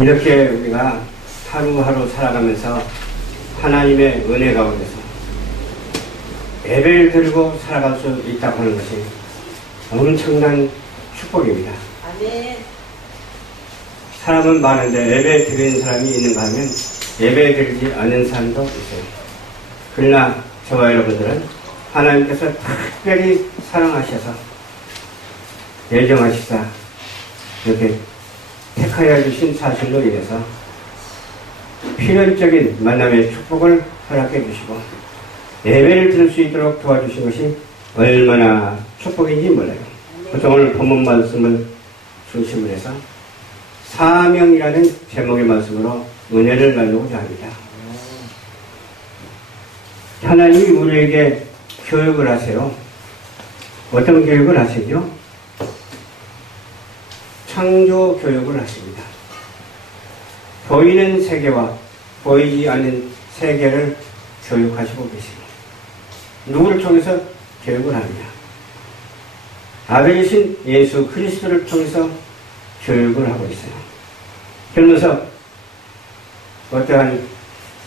이렇게 우리가 하루하루 살아가면서 하나님의 은혜 가운데서 예배를 드리고 살아갈 수 있다고 하는 것이 엄청난 축복입니다. 아멘. 사람은 많은데 예배 드리는 사람이 있는가 하면 예배 드리지 않는 사람도 있어요. 그러나 저와 여러분들은 하나님께서 특별히 사랑하셔서 예정하시사 이렇게 택하여 주신 사실로 인해서 필연적인 만남의 축복을 허락해 주시고 예배를 드릴 수 있도록 도와주신 것이 얼마나 축복인지 몰라요. 그래서 오늘 본문 말씀을 중심으로 해서 사명이라는 제목의 말씀으로 은혜를 나누고자 합니다. 하나님이 우리에게 교육을 하세요. 어떤 교육을 하시죠? 창조 교육을 하십니다. 보이는 세계와 보이지 않는 세계를 교육하시고 계십니다. 누구를 통해서 교육을 합니다. 아들이신 예수 그리스도를 통해서 교육을 하고 있어요. 그러면서 어떠한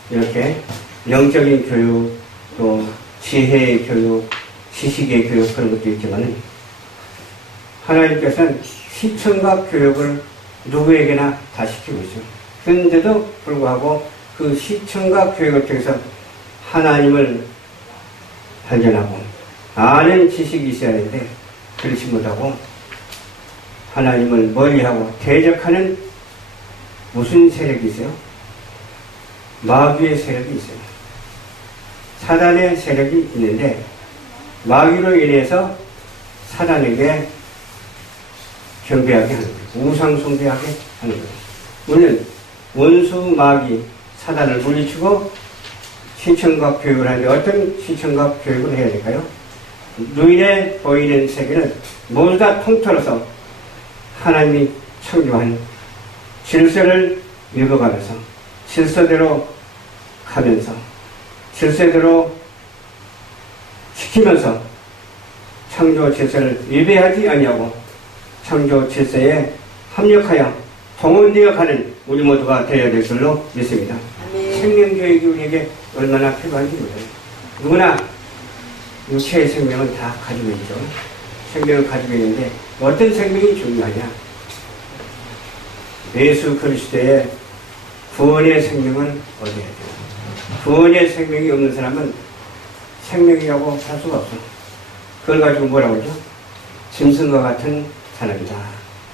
이렇게 영적인 교육, 또 지혜의 교육, 지식의 교육 그런 것도 있지만 하나님께서는 시청각 교육을 누구에게나 다 시키고 있어요. 그런데도 불구하고 그 시청각 교육을 통해서 하나님을 발견하고 아는 지식이 있어야 하는데 그렇지 못하고 하나님을 멀리하고 대적하는 무슨 세력이 있어요? 마귀의 세력이 있어요. 사단의 세력이 있는데 마귀로 인해서 사단에게 경배하게 하는 거예요. 우상숭배하게 하는 거예요. 우리는 원수 마귀 사단을 물리치고 시청각 교육을 하는데 어떤 시청각 교육을 해야 될까요? 눈에 보이는 세계는 모두 다 통틀어서 하나님이 창조한 질서를 읽어가면서 질서대로 가면서 질서대로 지키면서 창조 질서를 위배하지 아니하고 창조 질서에 합력하여 동원되어 가는 우리 모두가 되어야 될 줄로 믿습니다. 생명교육이 우리에게 얼마나 필요한지 몰라요. 누구나 육체의 생명은 다 가지고 있죠. 생명을 가지고 있는데 어떤 생명이 중요하냐? 예수 그리스도의 구원의 생명을 얻어야 돼요. 구원의 생명이 없는 사람은 생명이라고 할 수가 없어. 그걸 가지고 뭐라고 그러죠? 짐승과 같은 사람이다.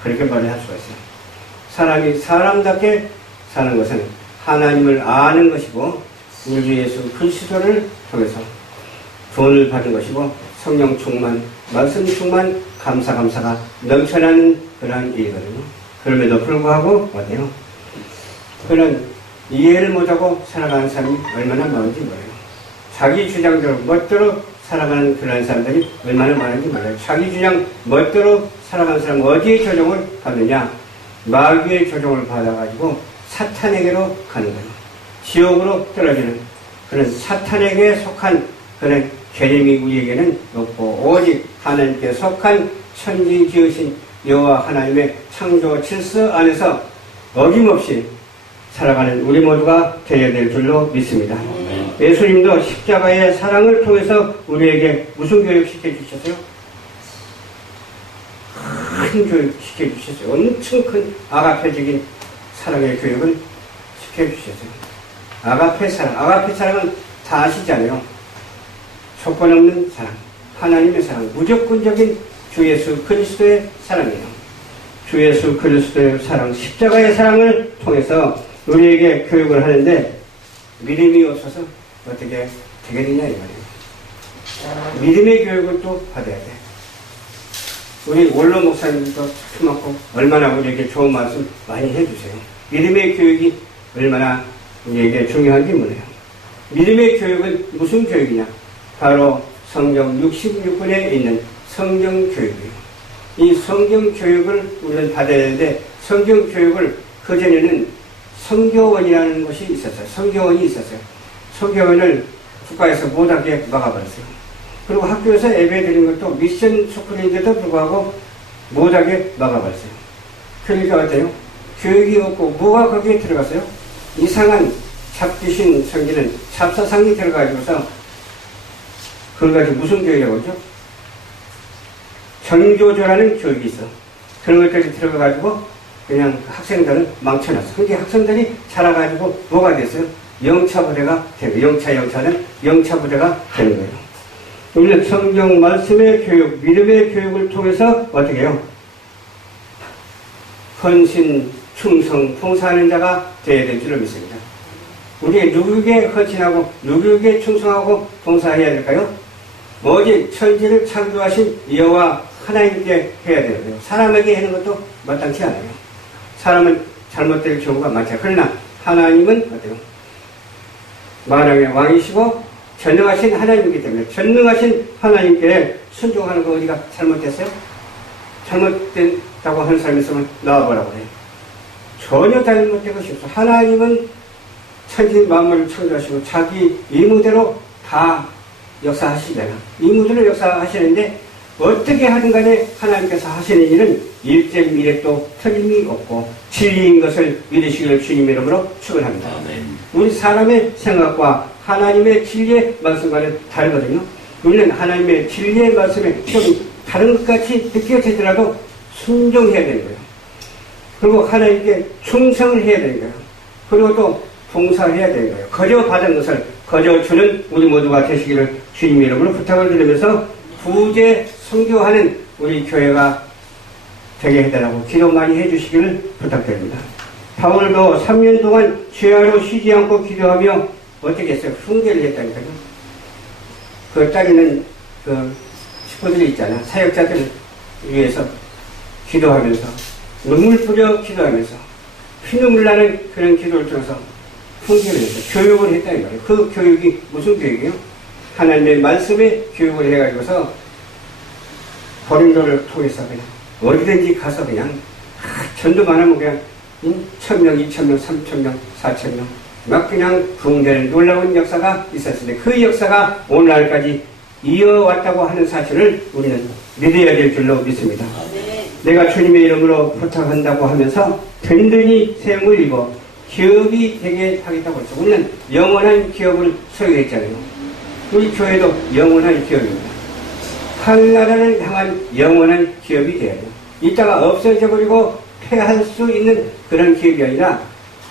그렇게 말을 할 수가 있어요. 사람이 사람답게 사는 것은 하나님을 아는 것이고 우리 주 예수 그리스도를 통해서 구원을 받은 것이고 성령 충만, 말씀 충만, 감사가 넘쳐나는 그러한 일이거든요. 그럼에도 불구하고 어때요? 그런 이해를 못하고 살아가는 사람이 얼마나 많은지 몰라요. 자기 주장대로 멋대로 살아가는 그런 사람들이 얼마나 많은지 몰라요. 자기 주장 멋대로 살아가는 사람은 어디에 조종을 받느냐? 마귀의 조종을 받아가지고 사탄에게로 가는 거예요. 지옥으로 떨어지는 그런 사탄에게 속한 그런 개념이 우리에게는 없고 오직 하나님께 속한 천지 지으신 여호와 하나님의 창조 질서 안에서 어김없이 살아가는 우리 모두가 되어야 될 줄로 믿습니다. 예수님도 십자가의 사랑을 통해서 우리에게 무슨 교육 시켜주셨어요? 큰 교육 시켜주셨어요. 엄청 큰 아가페적인 사랑의 교육을 시켜주셨어요. 아가페 사랑. 아가페 사랑은 다 아시잖아요. 조건 없는 사랑. 하나님의 사랑. 무조건적인 주 예수 그리스도의 사랑이에요. 주 예수 그리스도의 사랑. 십자가의 사랑을 통해서 우리에게 교육을 하는데 믿음이 없어서 어떻게 되겠느냐 이 말이에요. 믿음의 교육을 또 받아야 돼. 우리 원로 목사님도 수많고 얼마나 우리에게 좋은 말씀 많이 해주세요. 믿음의 교육이 얼마나 우리에게 중요한지 몰라요. 믿음의 교육은 무슨 교육이냐? 바로 성경 66권에 있는 성경 교육이에요. 이 성경 교육을 우리는 받아야 되는데 성경 교육을 그전에는 성교원이라는 것이 있었어요. 성교원이 있었어요. 성교원을 국가에서 못하게 막아버렸어요. 그리고 학교에서 예배 드리는 것도 미션 스쿨인데도 불구하고 못하게 막아버렸어요. 그러니까 어때요? 교육이 없고 뭐가 거기에 들어갔어요? 이상한 잡귀신 성기는 잡사상이 들어가지고서 그걸 가지고 무슨 교육이라고 그러죠? 정교조라는 교육이 있어. 그런 것들이 들어가가지고 그냥 학생들을 망쳐놨어. 그게 학생들이 자라가지고 뭐가 됐어요? 영차부대가 되고, 영차는 영차부대가 되는 거예요. 우리는 성경 말씀의 교육, 믿음의 교육을 통해서 어떻게 해요? 헌신, 충성, 봉사하는 자가 되어야 될 줄을 믿습니다. 우리 누구에게 헌신하고 누구에게 충성하고 봉사해야 될까요? 오직 천지를 창조하신 여호와 하나님께 해야 되는 거예요. 사람에게 하는 것도 마땅치 않아요. 사람은 잘못될 경우가 많죠. 그러나 하나님은 어때요? 만왕의 왕이시고 전능하신 하나님이기 때문에 전능하신 하나님께 순종하는 거 어디가 잘못됐어요? 잘못됐다고 하는 사람이 있으면 나와보라고 해요. 전혀 잘못된 것이 없어. 하나님은 천지 만물을 창조하시고 자기 의무대로 다 역사하시잖아. 의무대로 역사하시는데 어떻게 하든 간에 하나님께서 하시는 일은 일쟁미력도 틀림이 없고 진리인 것을 믿으시기를 주님의 이름으로 축원합니다. 우리 사람의 생각과 하나님의 진리의 말씀과는 다르거든요. 우리는 하나님의 진리의 말씀에 좀 다른 것 같이 느껴지더라도 순종해야 되는 거예요. 그리고 하나님께 충성을 해야 되는 거예요. 그리고 또 봉사를 해야 되는 거예요. 거저 받은 것을 거저 주는 우리 모두가 되시기를 주님의 이름으로 부탁을 드리면서 부재 선교하는 우리 교회가 되게 해달라고 기도 많이 해주시기를 부탁드립니다. 바울도 3년 동안 죄하러 쉬지 않고 기도하며 어떻게 했어요? 훈계를 했다니까요. 그 따르는 그 식구들이 있잖아. 사역자들 위해서 기도하면서 눈물 뿌려 기도하면서 피눈물 나는 그런 기도를 통해서 훈계를 했어요. 교육을 했다는 거예요. 그 교육이 무슨 교육이에요? 하나님의 말씀에 교육을 해가지고서 고린도를 통해서 그냥 어디든지 가서 그냥 전도만 하면 그냥 1,000명, 2,000명, 3,000명, 4,000명 막 그냥 부흥되는 놀라운 역사가 있었는데 그 역사가 오늘날까지 이어왔다고 하는 사실을 우리는 믿어야 될 줄로 믿습니다. 내가 주님의 이름으로 부탁한다고 하면서 든든히 셈을 입어 기업이 되게 하겠다고 했죠. 우리는 영원한 기업을 소유했잖아요. 우리 교회도 영원한 기업입니다. 하늘나라를 향한 영원한 기업이 돼야 돼요. 이따가 없어져 버리고 폐할 수 있는 그런 기업이 아니라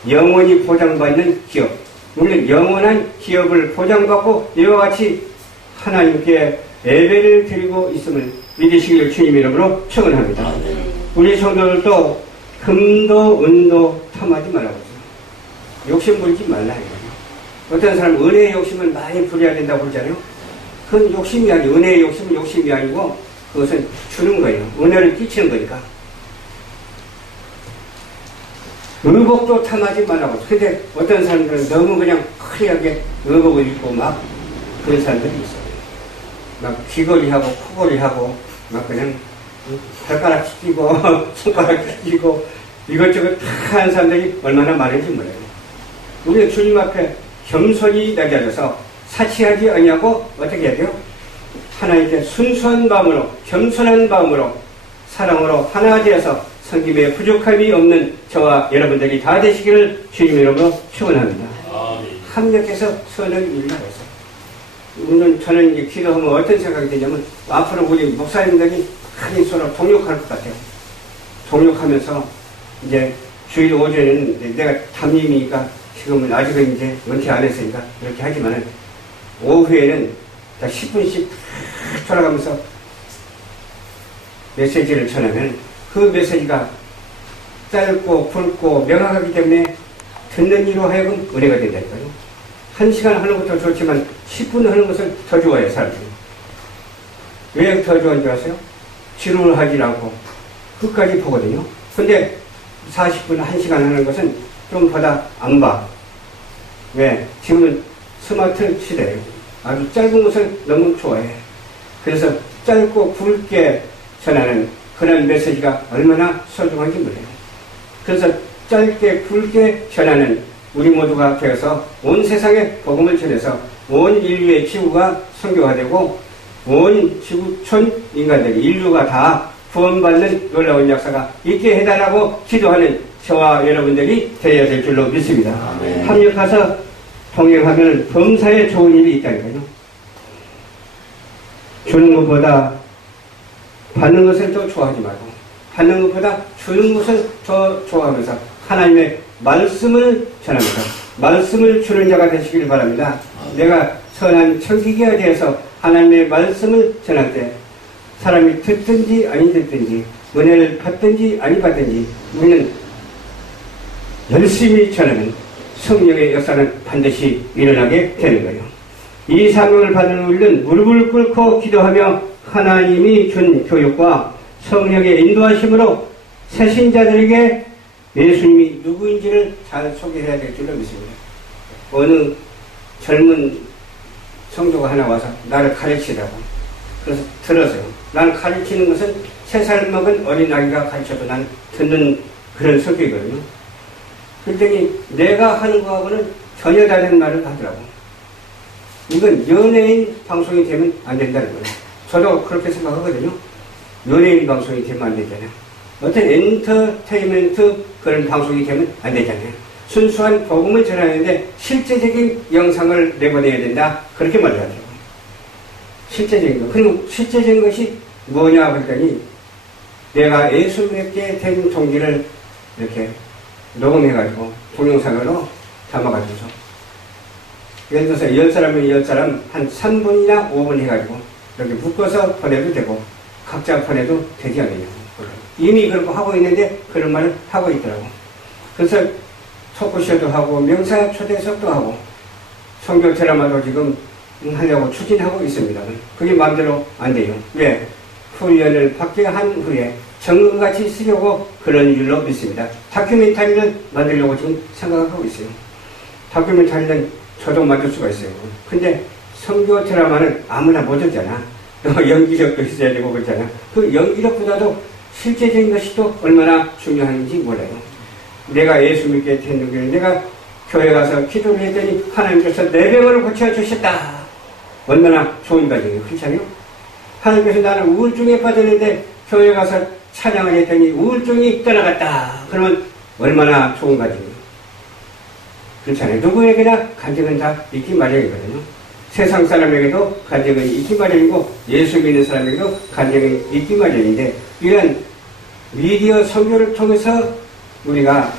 영원히 보장받는 기업. 우리는 영원한 기업을 보장받고 이와 같이 하나님께 예배를 드리고 있음을 믿으시기를 주님 이름으로 축원합니다. 우리 성도들도 금도 은도 탐하지 말라고 했어요. 욕심 부리지 말라 이거예요. 어떤 사람은 은혜의 욕심을 많이 부려야 된다고 그러잖아요. 그건 욕심이 아니고 은혜의 욕심은 욕심이 아니고 그것은 주는 거예요. 은혜를 끼치는 거니까. 의복도 탐하지 말라고. 근데 어떤 사람들은 너무 그냥 화려하게 의복을 입고 막 그런 사람들이 있어요. 막 귀걸이하고 코걸이하고 막 그냥 발가락 끼고 손가락 끼고 이것저것 다 하는 사람들이 얼마나 많은지 몰라요. 우리는 주님 앞에 겸손히 낮아져서 사치하지 아니하고 어떻게 해야 돼요? 하나님께 순수한 마음으로 겸손한 마음으로 사랑으로 하나 되어서 섬김에 부족함이 없는 저와 여러분들이 다 되시기를 주님 이름으로 축원합니다. 합력해서 선을 이루라고 했어요. 오늘 저는 기도하면 어떤 생각이 드냐면 앞으로 우리 목사님들이 많이 서로 동역할 것 같아요. 동역하면서 이제 주일 오전에는 내가 담임이니까 지금은 아직은 이제 은퇴 안 했으니까 이렇게 하지만은 오후에는 10분씩 돌아가면서 메시지를 전하면 그 메시지가 짧고 굵고 명확하기 때문에 듣는 이로 하여금 은혜가 된다니까요. 1시간 하는 것도 좋지만 10분 하는 것은 더 좋아요, 사람들이. 왜 더 좋아하는 줄 아세요? 지루를 하지 않고 끝까지 보거든요. 근데 40분, 1시간 하는 것은 좀 보다 안 봐. 왜? 지금은 스마트 시대예요. 아주 짧은 것을 너무 좋아해. 그래서 짧고 굵게 전하는 그런 메시지가 얼마나 소중한지 몰라요. 그래서 짧게 굵게 전하는 우리 모두가 되어서 온 세상에 복음을 전해서 온 인류의 지구가 선교화되고 온 지구촌 인간들이 인류가 다 구원받는 놀라운 역사가 있게 해달라고 기도하는 저와 여러분들이 되어야 될 줄로 믿습니다. 합력해서 동행하면 범사에 좋은 일이 있다니까요. 주는 것보다 받는 것을 더 좋아하지 말고, 받는 것보다 주는 것을 더 좋아하면서 하나님의 말씀을 전하면서 말씀을 주는 자가 되시길 바랍니다. 내가 선한 청지기가 되어서 하나님의 말씀을 전할 때 사람이 듣든지 아니 듣든지, 은혜를 받든지 아니 받든지 우리는 열심히 전하면 성령의 역사는 반드시 일어나게 되는 거예요. 이 사명을 받은 우리는 무릎을 꿇고 기도하며 하나님이 준 교육과 성령의 인도하심으로 새신자들에게 예수님이 누구인지를 잘 소개해야 될 줄로 믿습니다. 어느 젊은 성도가 하나 와서 나를 가르치라고. 그래서 들었어요. 나는 가르치는 것은 3살 먹은 어린아이가 가르쳐도 난 듣는 그런 성격이거든요. 그랬더니 내가 하는 거하고는 전혀 다른 말을 하더라고. 이건 연예인 방송이 되면 안 된다는 거예요. 저도 그렇게 생각하거든요. 연예인 방송이 되면 안 되잖아요. 어떤 엔터테인먼트 그런 방송이 되면 안 되잖아요. 순수한 복음을 전하는데 실제적인 영상을 내보내야 된다. 그렇게 말을 하죠. 실제적인 거. 그리고 실제적인 것이 뭐냐 그랬더니 내가 예수 믿게 된 동기를 이렇게 녹음해가지고 동영상으로 담아가지고서 예를 들어서 10사람이면 10사람 한 3분이나 5분 해가지고 이렇게 묶어서 보내도 되고 각자 보내도 되지 않느냐고. 이미 그렇게 하고 있는데 그런 말을 하고 있더라고. 그래서 토크쇼도 하고 명사 초대석도 하고 성경 드라마도 지금 하려고 추진하고 있습니다. 그게 마음대로 안 돼요. 왜? 훈련을 받게 한 후에 정금같이 쓰려고 그런 일로 믿습니다. 다큐멘터리를 만들려고 지금 생각하고 있어요. 다큐멘터리는 저도 만들 수가 있어요. 근데 성경 드라마는 아무나 못 하잖아. 연기력도 있어야 되고 그렇잖아. 그 연기력보다도 실제적인 것이 또 얼마나 중요한지 몰라요. 내가 예수 믿게 됐는데 내가 교회 가서 기도를 했더니 하나님께서 내 병을 고쳐주셨다. 얼마나 좋은 가정이에요. 그렇잖아요? 하나님께서 나는 우울증에 빠졌는데 교회 가서 찬양을 했더니 우울증이 떠나갔다. 그러면 얼마나 좋은 가정이에요. 그렇잖아요. 누구에게나 간증은 다 있기 마련이거든요. 세상 사람에게도 간증은 있기 마련이고 예수 믿는 사람에게도 간증은 있기 마련인데 이런 미디어 선교를 통해서 우리가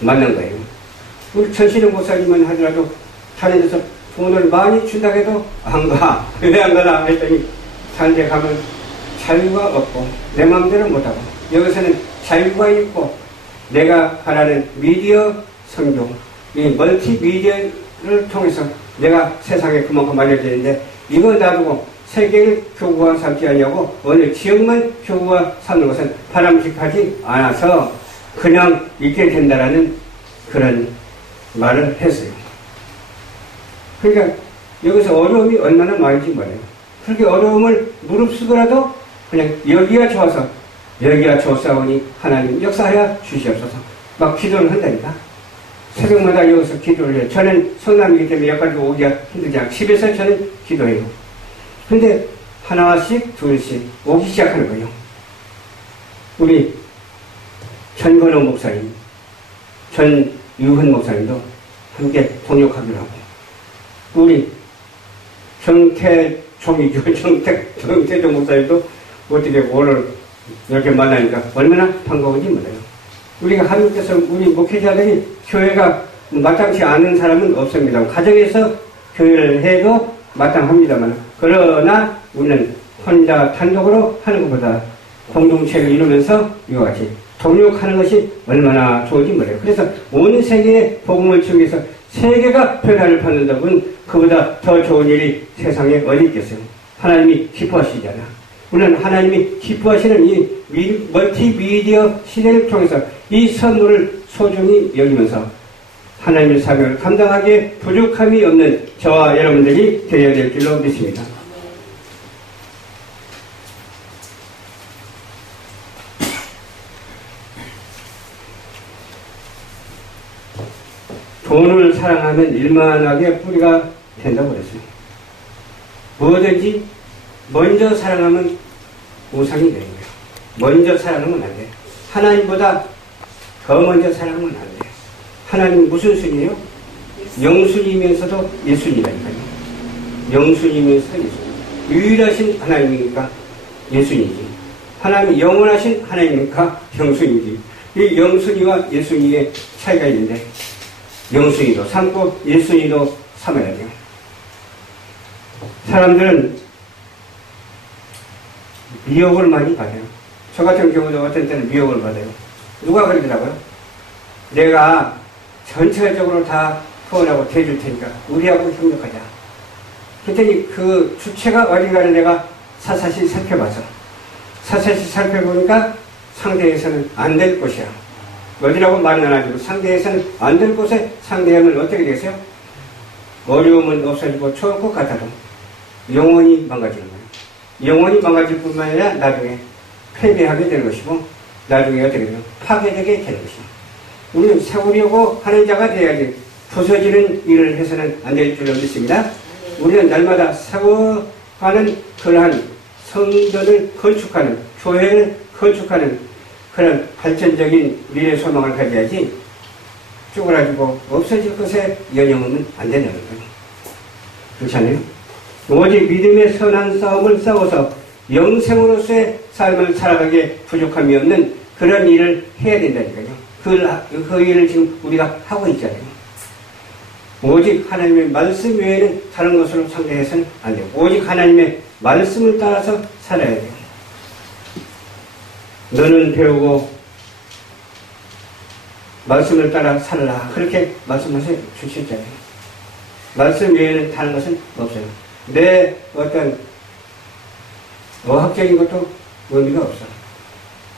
만난 거예요. 우리 전신의 목사님만 하더라도 다른 데서 돈을 많이 준다고 해도 안 가. 왜 안 가나 했더니 다른 데 가면 자유가 없고 내 마음대로 못하고 여기서는 자유가 있고 내가 바라는 미디어 선교 이 멀티미디어를 통해서 내가 세상에 그만큼 알려지는데 이거 놔두고 세계를 교구화 삼지 않냐고 어느 지역만 교구화 삼는 것은 바람직하지 않아서 그냥 있게 된다라는 그런 말을 했어요. 그러니까 여기서 어려움이 얼마나 많은지 몰라요. 그렇게 어려움을 무릅쓰고라도 그냥 여기가 좋아서 여기가 좋사오니 하나님 역사하여 주시옵소서 막 기도를 한다니까. 새벽마다 여기서 기도를 해요. 저는 성남이기 때문에 여기까지 오기가 힘들지 않고 집에서 저는 기도해요. 근데 하나씩 둘씩 오기 시작하는 거예요. 우리 전건호 목사님, 전유훈 목사님도 함께 동역하기로 하고 우리 정태종 목사님도 어떻게 오늘 이렇게 만나니까 얼마나 반가운지 몰라요. 우리가 하나님께서 우리 목회자들이 교회가 마땅치 않은 사람은 없습니다. 가정에서 교회를 해도 마땅합니다만 그러나 우리는 혼자 단독으로 하는 것보다 공동체를 이루면서 이와 같이 동력하는 것이 얼마나 좋은지 몰라요. 그래서 온 세계에 복음을 주기 위해서 세계가 변화를 받는다면 그보다 더 좋은 일이 세상에 어디 있겠어요. 하나님이 기뻐하시잖아. 우리는 하나님이 기뻐하시는 이 멀티미디어 시대를 통해서 이 선물을 소중히 여기면서 하나님의 사명을 감당하기에 부족함이 없는 저와 여러분들이 되어야 될 줄로 믿습니다. 돈을 사랑하면 일만하게 뿌리가 된다고 그랬어요. 뭐든지 먼저 사랑하면 우상이 되는 거예요. 먼저 사랑하면 안 돼. 하나님보다 더 먼저 사랑하면 안 돼요. 하나님 무슨 순이에요? 영순이면서도 예순이라니까요. 영순이면서도 예순. 유일하신 하나님이니까 예순이지. 하나님이 영원하신 하나님이니까 영순이지. 이 영순이와 예순이의 차이가 있는데 영순이도 삼고 예순이도 삼아야 돼요. 사람들은 미혹을 많이 받아요. 저 같은 경우도 어떤 때는 미혹을 받아요. 누가 그러더라고요? 내가 전체적으로 다 후원하고 대줄 테니까 우리하고 협력하자. 그랬더니 그 주체가 어딘가를 내가 사사시 살펴봐서 사사시 살펴보니까 상대에서는 안 될 곳이야. 어디라고 말은 안 하지만 상대에서는 안 될 곳에 상대하면 어떻게 되겠어요? 어려움은 없어지고 좋을 것 같아도 영원히 망가지는 거예요. 영원히 망가질 뿐만 아니라 나중에 패배하게 되는 것이고 나중에 어떻게 돼요? 파괴되게 되는 것이죠. 우리는 세우려고 하는 자가 되어야지 부서지는 일을 해서는 안 될 줄로 믿습니다. 우리는 날마다 세워가는 그러한 성전을 건축하는, 교회를 건축하는 그런 발전적인 미래 소망을 가져야지 쪼그라지고 없어질 것에 연연하면 안 된다는 거예요. 그렇지 않아요? 오직 믿음의 선한 싸움을 싸워서 영생으로서의 삶을 살아가기에 부족함이 없는 그런 일을 해야 된다니까요. 그 일을 지금 우리가 하고 있잖아요. 오직 하나님의 말씀 외에는 다른 것으로 상대해서는 안 돼요. 오직 하나님의 말씀을 따라서 살아야 돼요. 너는 배우고 말씀을 따라 살라. 그렇게 말씀하셔 주셨잖아요. 말씀 외에는 다른 것은 없어요. 내 어떤 어학적인 것도 의미가 없어.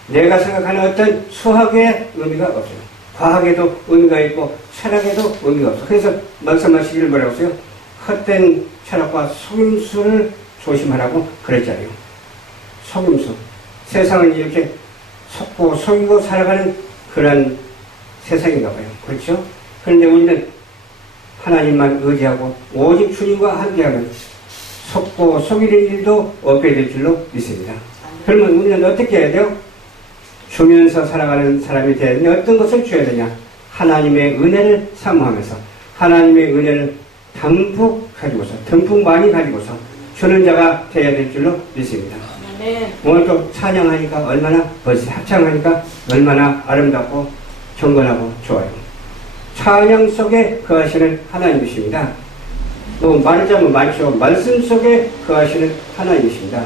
내가 생각하는 어떤 수학의 의미가 없어요. 과학에도 의미가 있고 철학에도 의미가 없어. 그래서 말씀하시기를 뭐라고 했어요? 헛된 철학과 속임수를 조심하라고 그랬잖아요. 속임수. 세상은 이렇게 속고 속이고 살아가는 그런 세상인가 봐요. 그렇죠? 그런데 우리는 하나님만 의지하고 오직 주님과 함께하면 속고 속이는 일도 없게 될 줄로 믿습니다. 그러면 우리는 어떻게 해야 돼요? 주면서 살아가는 사람이 되야 되냐? 어떤 것을 줘야 되냐? 하나님의 은혜를 사모하면서 하나님의 은혜를 듬뿍 가지고서 듬뿍 많이 가지고서 주는 자가 되어야 될 줄로 믿습니다. 네. 오늘 또 찬양하니까 얼마나 멋있어요. 합창하니까 얼마나 아름답고 경건하고 좋아요. 찬양 속에 거하시는 하나님이십니다. 또 말하자면 많죠. 말씀 속에 거하시는 하나님이십니다.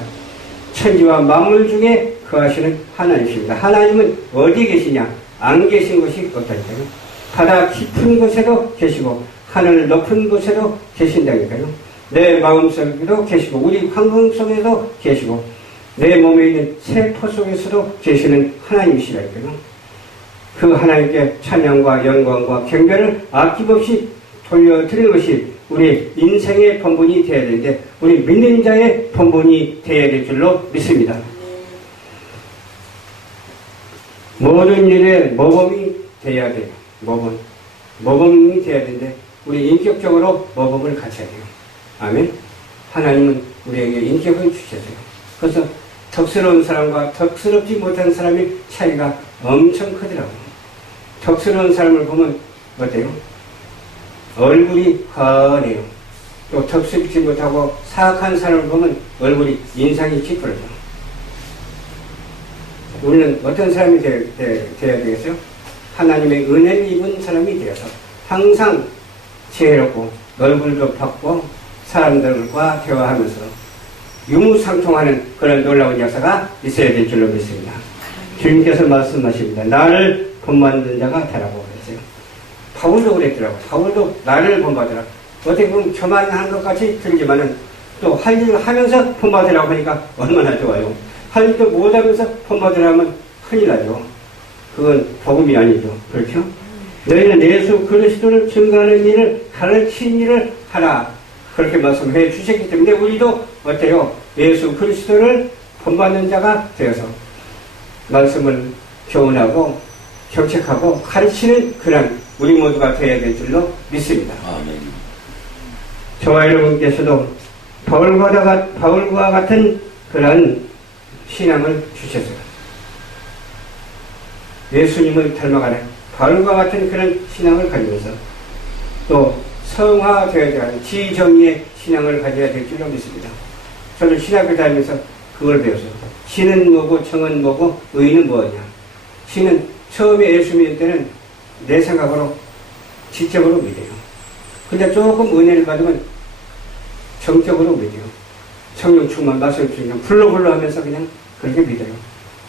천지와 만물 중에 거하시는 하나님이십니다. 하나님은 어디 계시냐? 안 계신 곳이 없다니까요. 바다 깊은 곳에도 계시고 하늘 높은 곳에도 계신다니까요. 내 마음속에도 계시고 우리 환경 속에도 계시고 내 몸에 있는 세포 속에서도 계시는 하나님이시라니까요. 그 하나님께 찬양과 영광과 경배를 아낌없이 돌려드리는 것이 우리 인생의 본분이 되어야 되는데 우리 믿는 자의 본분이 되어야 될 줄로 믿습니다. 모든 일에 모범이 되어야 돼요. 모범이 되어야 되는데 우리 인격적으로 모범을 갖춰야 돼요. 아멘. 하나님은 우리에게 인격을 주셨어요. 그래서 덕스러운 사람과 덕스럽지 못한 사람의 차이가 엄청 크더라고요. 덕스러운 사람을 보면 어때요? 얼굴이 환해요. 또 덕스럽지 못하고 사악한 사람을 보면 얼굴이 인상이 찌푸려져. 우리는 어떤 사람이 되어야 되겠어요? 하나님의 은혜를 입은 사람이 되어서 항상 지혜롭고 얼굴도 밝고 사람들과 대화하면서 유무상통하는 그런 놀라운 역사가 있어야 될 줄로 믿습니다. 주님께서 말씀하십니다. 나를 본받는 자가 되라고 그랬어요. 바울도 그랬더라고. 바울도 나를 본받으라. 어떻게 보면 저만 하는 것 같이 들리지만은 또 할 일을 하면서 본받으라고 하니까 얼마나 좋아요. 할 일도 못하면서 본받으라면 큰일 나죠. 그건 복음이 아니죠. 그렇죠? 너희는 예수 그리스도를 증거하는 일을 가르치는 일을 하라. 그렇게 말씀해 주셨기 때문에 우리도 어때요? 예수 그리스도를 본받는 자가 되어서 말씀을 교훈하고 경책하고 가르치는 그런 우리 모두가 되어야 될 줄로 믿습니다. 아멘. 저와 여러분께서도 바울과 같은 그런 신앙을 주셨어요. 예수님을 닮아가는 바울과 같은 그런 신앙을 가지면서 또 성화되어야 하는 지정의의 신앙을 가져야 될 줄로 믿습니다. 저는 신학을 다니면서 그걸 배웠어요. 신은 뭐고 청은 뭐고 의는 뭐냐. 신은 처음에 예수 믿을 때는 내 생각으로 지적으로 믿어요. 근데 조금 은혜를 받으면 정적으로 믿어요. 성령 충만, 말씀 충만, 불러불러 하면서 그냥 그렇게 믿어요.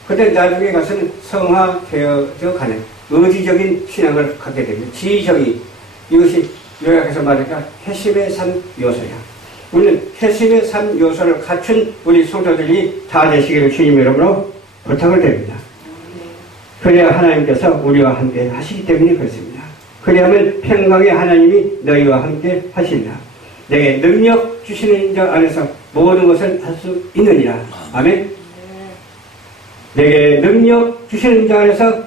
근데 나중에 가서는 성화되어져 가는 의지적인 신앙을 갖게 됩니다. 지정의. 이것이 요약해서 말하니까 회심의 3요소야. 우리는 회심의 3요소를 갖춘 우리 성도들이 다 되시기를 주님 이름으로 부탁을 드립니다. 그래야 하나님께서 우리와 함께 하시기 때문에 그렇습니다. 그래야만 평강의 하나님이 너희와 함께 하신다. 내게 능력 주시는 자 안에서 모든 것을 할 수 있느니라. 아멘. 내게 능력 주시는 자 안에서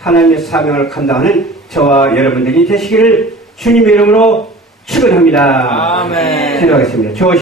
하나님의 사명을 감당하는 저와 여러분들이 되시기를 주님 이름으로 축원합니다. 아멘. 기도하겠습니다.